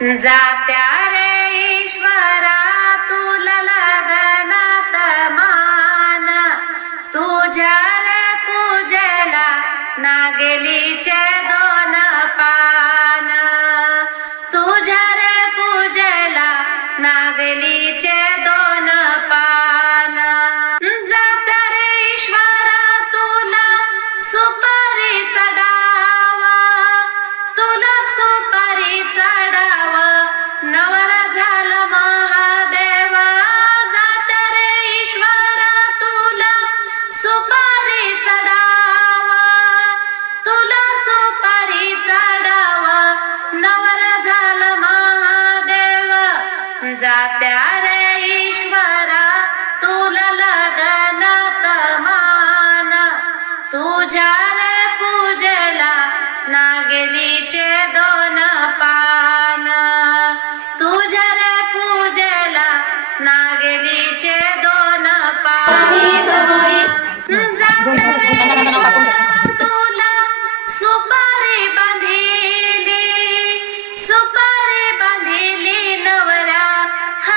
जात्या रे ईश्वरा तुला लग्नात मान. तुझ्या रे पूजेला नागेलीचे दोन पान. तुझ्या रे पूजेला नागेलीचे जात्या रे ईश्वरा तुला सुपारी जात्या रे ईश्वरा तुला मान तुझ्या रे पूजेला नागेलीचे दोन तुझ्या पूजेला नागेलीचे दोन पाणी जात्या